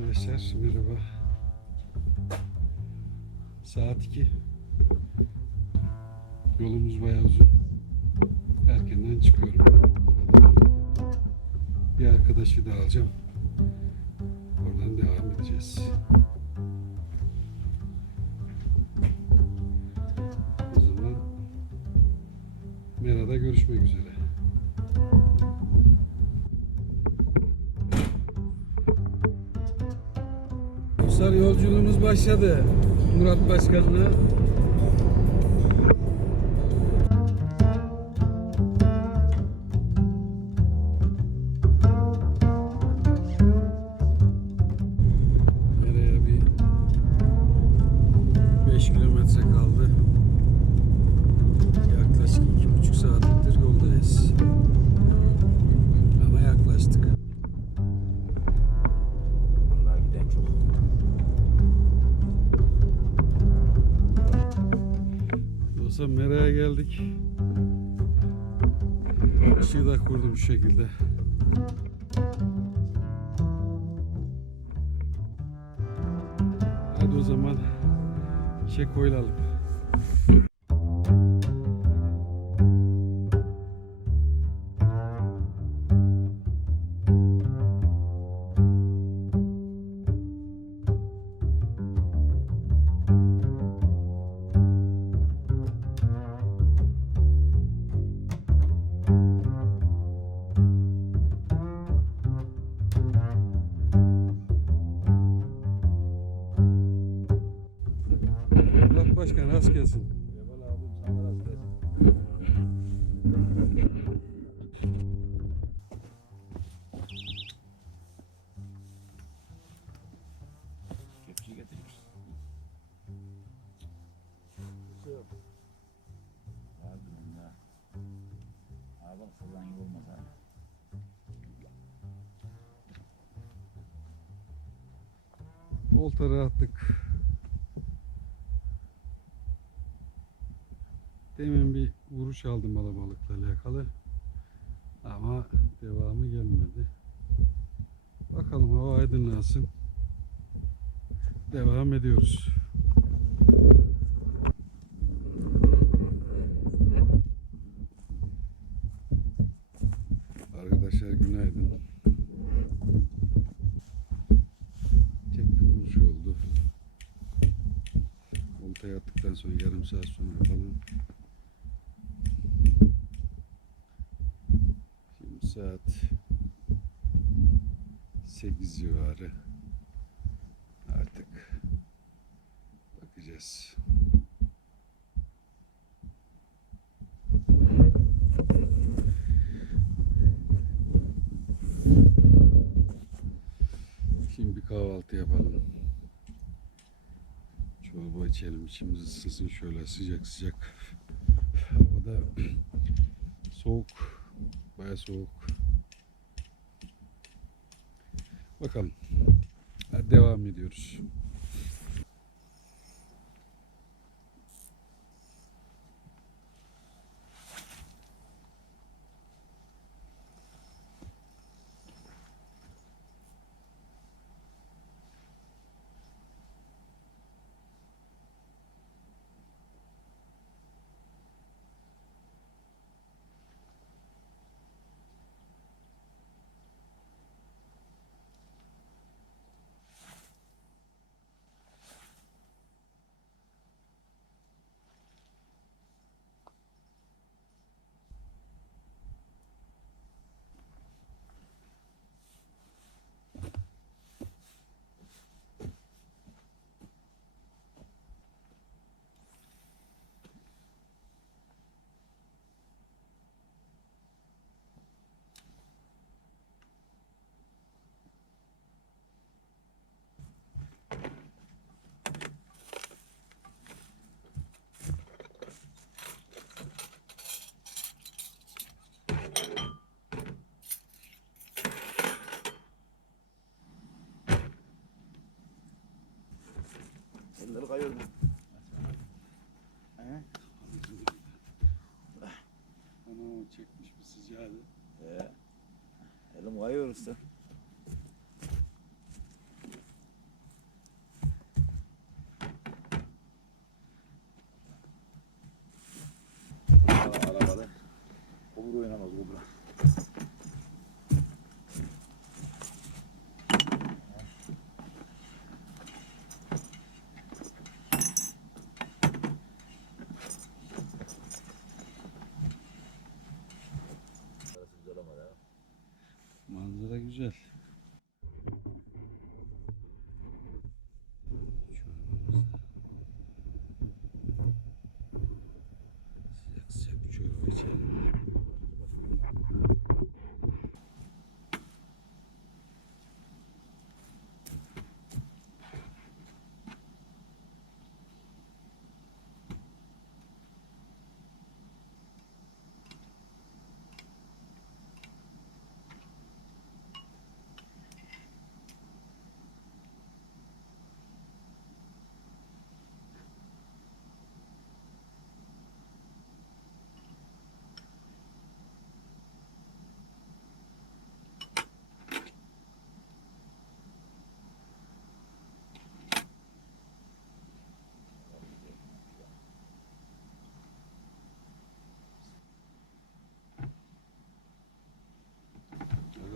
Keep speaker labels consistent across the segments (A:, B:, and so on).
A: Arkadaşlar merhaba. Saat 2. Yolumuz bayağı uzun. Erkenden çıkıyorum. Bir arkadaşı da alacağım. Oradan devam edeceğiz. Başladı. Murat Başkan'la. Şekilde. Hadi o zaman işe koyulalım. Rast gelsin.
B: Eyvallah abim sana rast gelsin. Kepçeyi getirmiş. Yok. Vardı bunda. Abi bak sazan gibi olmaz abi.
A: Oltarı attık. Vuruş aldım alabalıkla alakalı. Ama devamı gelmedi. Bakalım hava aydınlansın. Devam ediyoruz. Arkadaşlar günaydın. Tek bir vuruş oldu. Oltaya attıktan sonra yarım saat sonra falan. Şimdi saat 8 civarı. Artık bakacağız. Şimdi bir kahvaltı yapalım. Çorba içelim, içimiz ısınsın şöyle sıcak sıcak. Havada soğuk, baya soğuk. Bakalım. Devam ediyoruz.
B: Elleri kayıyordu. He?
A: Ana çekmiş bir sıcağı.
B: He. Elim kayıyor usta.
A: Güzel.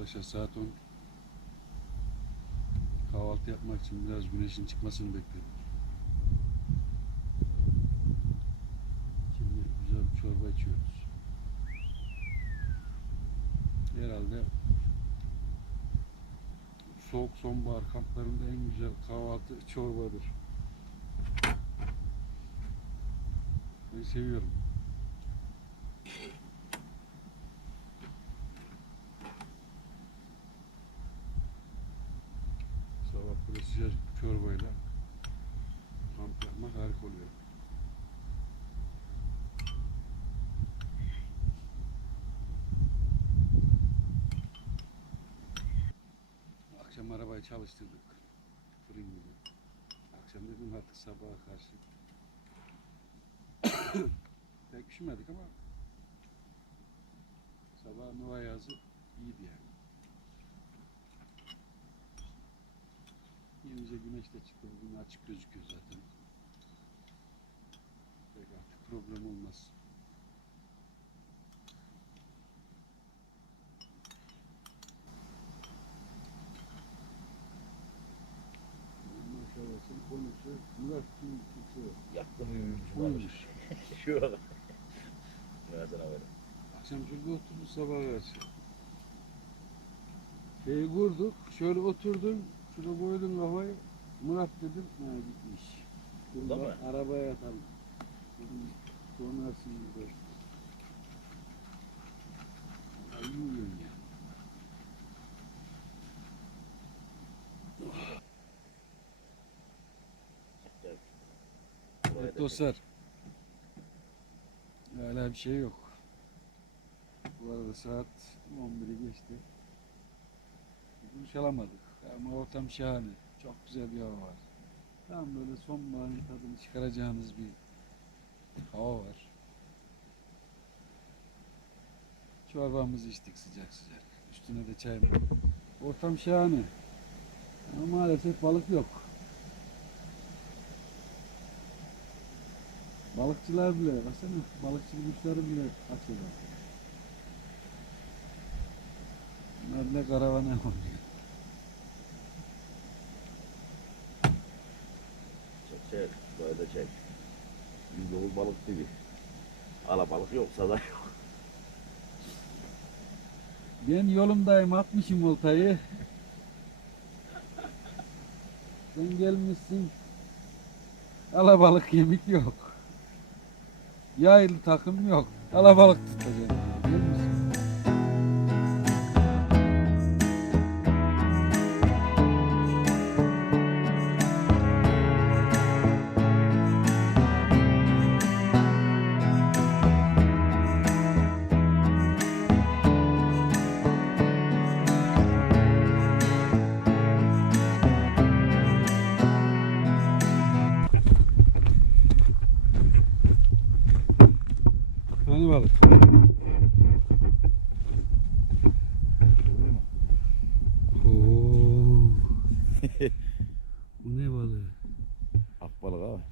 A: Arkadaşlar saat 10. Kahvaltı yapmak için biraz güneşin çıkmasını bekliyorum. Şimdi güzel bir çorba içiyoruz. Herhalde soğuk sonbahar kamplarında en güzel kahvaltı çorbadır. Ben seviyorum. Sabah böyle sıcacık bir çorbayla kamp yapmak harika oluyor. Arabayı çalıştırdık. Fırın gibi. Akşam dedim artık sabaha karşı. Pek üşümedik ama sabah hava yazı iyiydi yani. Yenice güneş de çıktı. Bugün açık gözüküyor zaten. Pek artık problem olmaz. Maşallah sen konuşu Murat Tülküsü
B: Yaktım uyumuş.
A: uyumuş.
B: Şu. Ben sana böyle.
A: Akşam şurada oturduk sabah karşı. Şeyi kurduk, şöyle oturdum, şurada koydum kafayı. Murat dedim, ha gitmiş.
B: Burada mı?
A: Arabaya yatalım. Dedim, sonrasını da. Ay uyuyorum ya. Evet dostlar. Hala bir şey yok. Bu arada saat 11'i geçti. Duş alamadık ama ortam şahane. Çok güzel bir hava var. Tam böyle sonbaharın tadını çıkaracağınız bir hava var. Çorbamızı içtik sıcak sıcak. Üstüne de çay. Ortam şahane. Ama maalesef balık yok. Balıkçılar bile, baksana balıkçılık kuşları bile açıyorlar. Bunlar bile karavana oluyor.
B: Çek çek. Böyle de çek. Biz dolu balık gibi. Ala balık yok, sazan yok.
A: Ben yolumdayım atmışım oltayı. Sen gelmişsin. Alabalık yemek yok. Yaylı takım yok. Alabalık tutacağım. Hani balık? Oo. Bu ne balığı?
B: Akbalık abi.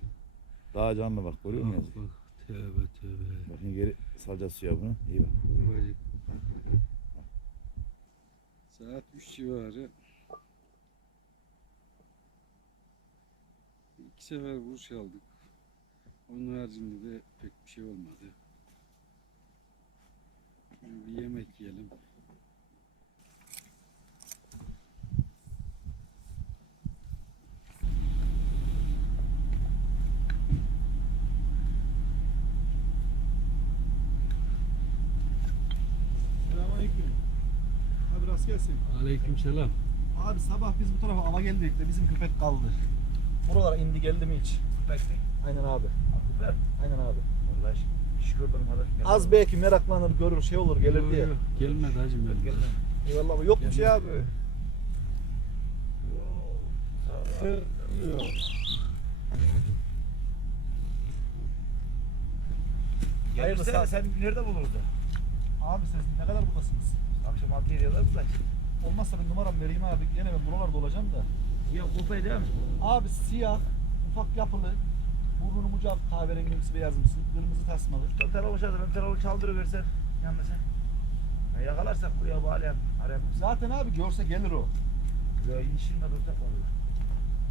B: Daha canlı bak görüyor musun?
A: bak. Tövbe tövbe.
B: Bakın geri salacağız suya bunu. İyi bak.
A: Ufacık. Saat 3 civarı. İki sefer vuruş aldık. Onun haricinde de pek bir şey olmadı. Şimdi yemek yiyelim. Selamünaleyküm.
C: Abi rast gelsin.
A: Aleykümselam.
C: Abi sabah biz bu tarafa ava geldik de bizim köpek kaldı. Buralara indi geldi mi hiç?
B: Bekle.
C: Aynen abi. Abi
B: ver. Aynen abi. Allah aşkına.
C: Az belki meraklanır görür şey olur gelir
A: Yok,
C: diye.
A: yok, Gelmedi hacım benim.
B: Gelme.
C: Eyvallah abi. Yok bir şey abi. Hayırlısı
B: Gelirse
C: abi.
B: sen nerede bulurdu?
C: Abi siz ne kadar buradasınız?
B: Akşam 6 geliyorlar mı zaten?
C: Olmazsa ben numaram vereyim abi. Yine ben buralarda olacağım da.
B: Ya kupayı değil mi?
C: Abi siyah, ufak yapılı, burnunun ucu hafif kahverengimsi beyazımsı, kırmızı tasmalı.
B: Şu telefon çaldır, telefonu çaldırıversen yanmasa. Ya yakalarsak buraya bağlayan arayalım.
C: Zaten abi görse gelir o.
B: Ya inişirme dursak var.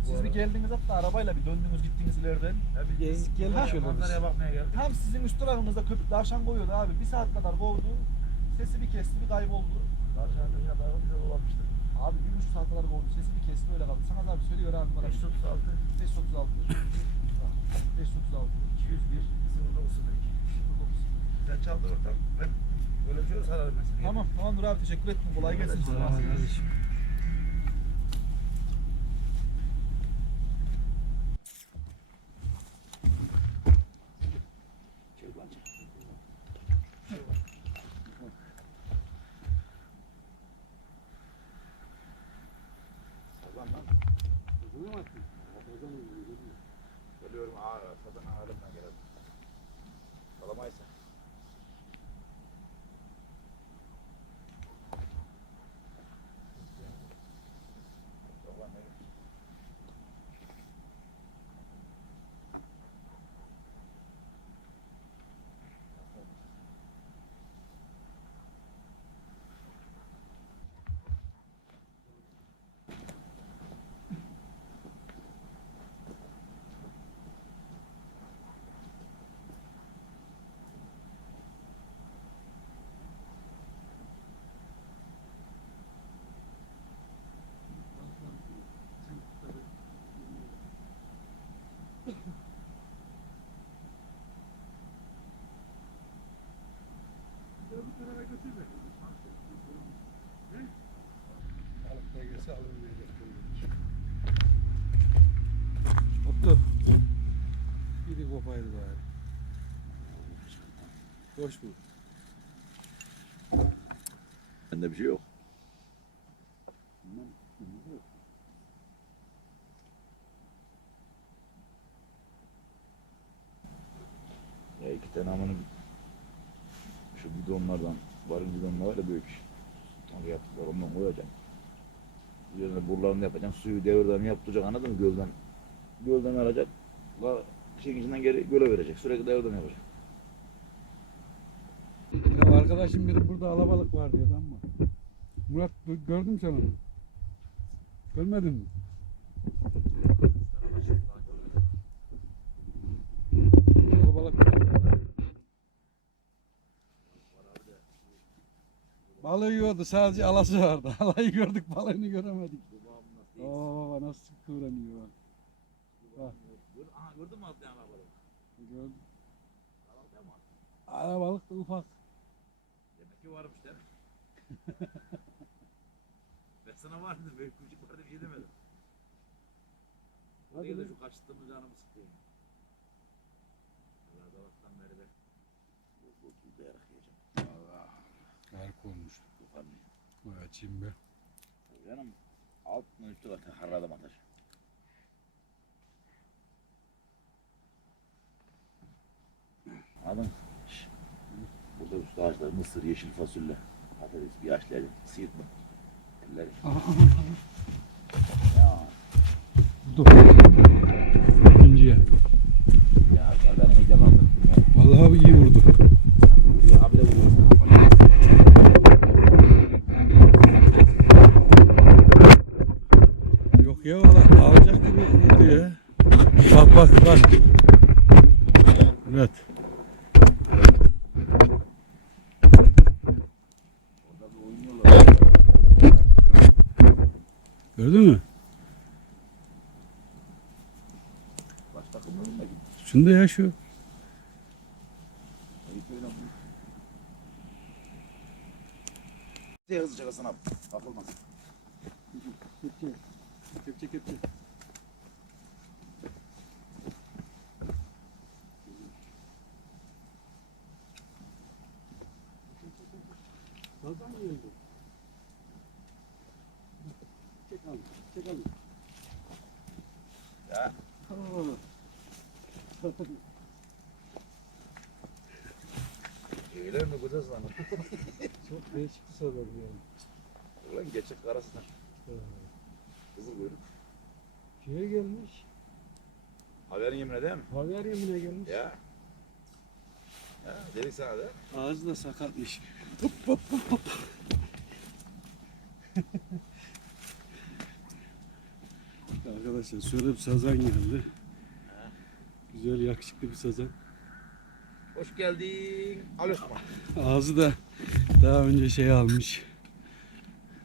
C: Siz bir geldiniz hatta arabayla bir döndünüz gittiniz ileriden.
B: Ya bir
C: Gezdik geldik
B: Ha,
C: şöyle biz.
B: Manzaraya bakmaya geldik.
C: Tam sizin üst tarafınızda köpük tavşan koyuyordu abi. Bir saat kadar kovdu. Sesi bir kesti bir kayboldu.
B: Karşıdan da yine bayağı güzel olamıştı.
C: Abi bir buçuk saat kadar kovdu. Sesi bir kesti öyle kaldı. Sana abi söylüyor abi bana.
B: 536
C: 536 536 201
B: 0902.
C: 09
B: Sen çaldır ortam. Ben bir şey olursa ararım ben seni.
C: Tamam tamam Nur abi teşekkür ettim. Kolay gelsin size.
A: Sağ ol kardeşim.
B: Çek lan çek. Sazan lan. Geliyorum ağa, sazan halimden gelelim. Kalamaysa. Yok lan, ne bileyim.
A: Mutlu. Biri kopaydı bari. Hoş bu.
B: Bende bir şey yok. Ya iki tane amanın şu bidonlardan varın bidonlar var ya büyük. Oraya yaptılar ondan koyacağım. Üzerine buralarını yapacağım. Suyu devirden yaptıracak anladın mı? Gölden. Gölden alacak. La şeyin içinden geri göle verecek. Sürekli devirden yapacak.
A: Ya arkadaşım biri burada alabalık var diyordu ama. Murat gördün sen onu? Görmedin mi? Alabalık var. Balığı yiyordu sadece alası vardı. Alayı gördük balığını göremedik. Oo baba nasıl kıvranıyor bak.
B: Aha gördün mü atlayan arabaları?
A: gördüm. Alabalık da ufak.
B: Demek ki varmış değil mi? ben sana var dedim, böyle küçük var diye bir şey demedim.
A: Hadi
B: Hadi
A: be.
B: şu kaçtığımız canımı sıktı. yani. Allah Allah'tan beri de. Bu bu bu dayarak yiyeceğim.
A: Allah. Harika olmuş.
B: Tufan diye.
A: Vay açayım be.
B: Canım altından üstü var. Harladım mı? Şş. Burada üstü ağaçlar mısır, yeşil fasulye. Patates bir ağaçlayacak. Sıyırtma. Elleri. Ya,
A: Dur. İkinciye.
B: ya ben heyecanlandım.
A: Vallahi iyi vurdu.
B: Ya habire vuruyorsun.
A: Yok ya valla alacak gibi vurdu ya. Bak bak bak. Evet.
B: Orada bir oynuyorlar.
A: Gördün mü? Şunda ya şu.
B: Ayıp öyle bu. Hızlıca Hasan abi. Bak olmaz.
A: Kepçe. Kepçe kepçe. Sazan geldi. Çek al. Çek al.
B: Ya.
A: Allah Allah.
B: Öyle mi bu da sana?
A: Çok değişik bir sazan yani.
B: Ulan geçik arasına. Kızıl kuyruk.
A: Şeye gelmiş.
B: Haberin yemine değil mi?
A: Haber yemine gelmiş.
B: Ya. Ya dedik sana da.
A: Ağzı da sakatmış. Hop hop hop hop. Arkadaşlar şöyle bir sazan geldi. Güzel yakışıklı bir sazan.
B: Hoş geldin. Al Osman.
A: Ağzı da daha önce şey almış.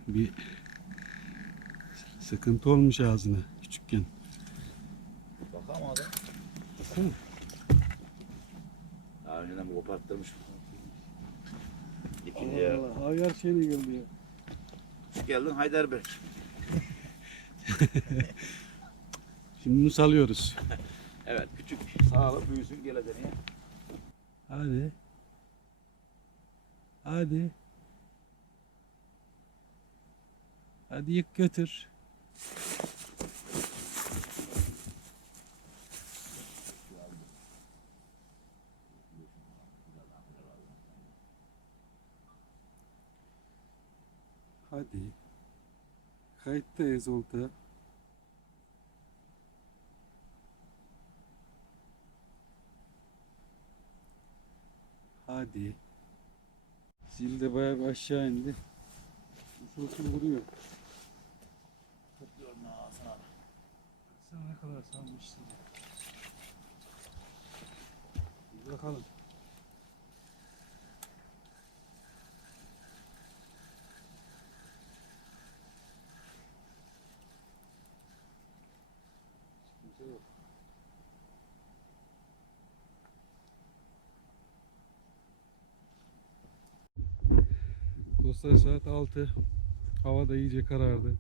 A: Bir sıkıntı olmuş ağzına küçükken.
B: Bakalım adam.
A: Baksana.
B: Daha önceden bu koparttırmış. İkinci
A: Allah Allah. Ayar şeyine geldi ya.
B: Hoş geldin Heidelberg.
A: Şimdi bunu salıyoruz.
B: Evet küçük sağlık büyüsün geleceğine.
A: Hadi. Hadi. Hadi yık götür. Hadi. Kayıttayız olta. Hadi. Zil de bayağı bir aşağı indi. Usul usul vuruyor.
B: Topluyorum ağzına.
A: Sen ne kadar salmışsın. Bir bakalım. Dostlar saat 6. Hava da iyice karardı.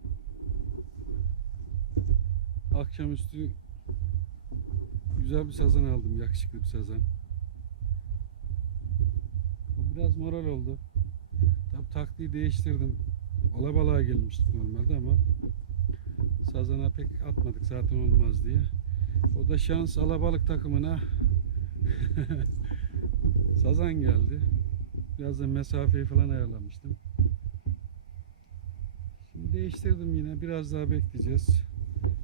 A: Akşamüstü güzel bir sazan aldım. Yakışıklı bir sazan. O biraz moral oldu. Tabi taktiği değiştirdim. Alabalığa gelmiştik normalde ama sazana pek atmadık zaten olmaz diye. O da şans alabalık takımına sazan geldi. Biraz da mesafeyi falan ayarlamıştım. Değiştirdim yine. Biraz daha bekleyeceğiz.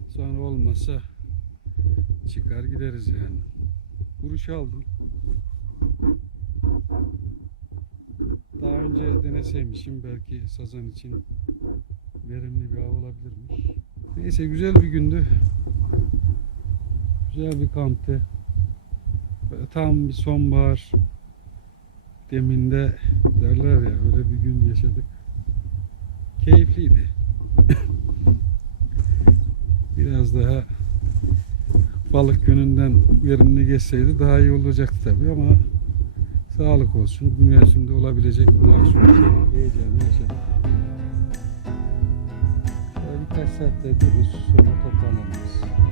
A: Sonra olmasa çıkar gideriz yani. Kuruş aldım. Daha önce deneseymişim belki sazan için verimli bir av olabilirmiş. Neyse güzel bir gündü. Güzel bir kamptı. Tam bir sonbahar deminde derler ya öyle bir gün yaşadık. Keyifliydi. Biraz daha balık yönünden verimli geçseydi daha iyi olacaktı tabii ama sağlık olsun. Bu mevsimde olabilecek mahsul şey, heyecanı yaşadık. Şöyle birkaç saatte dururuz sonra toparlanırız.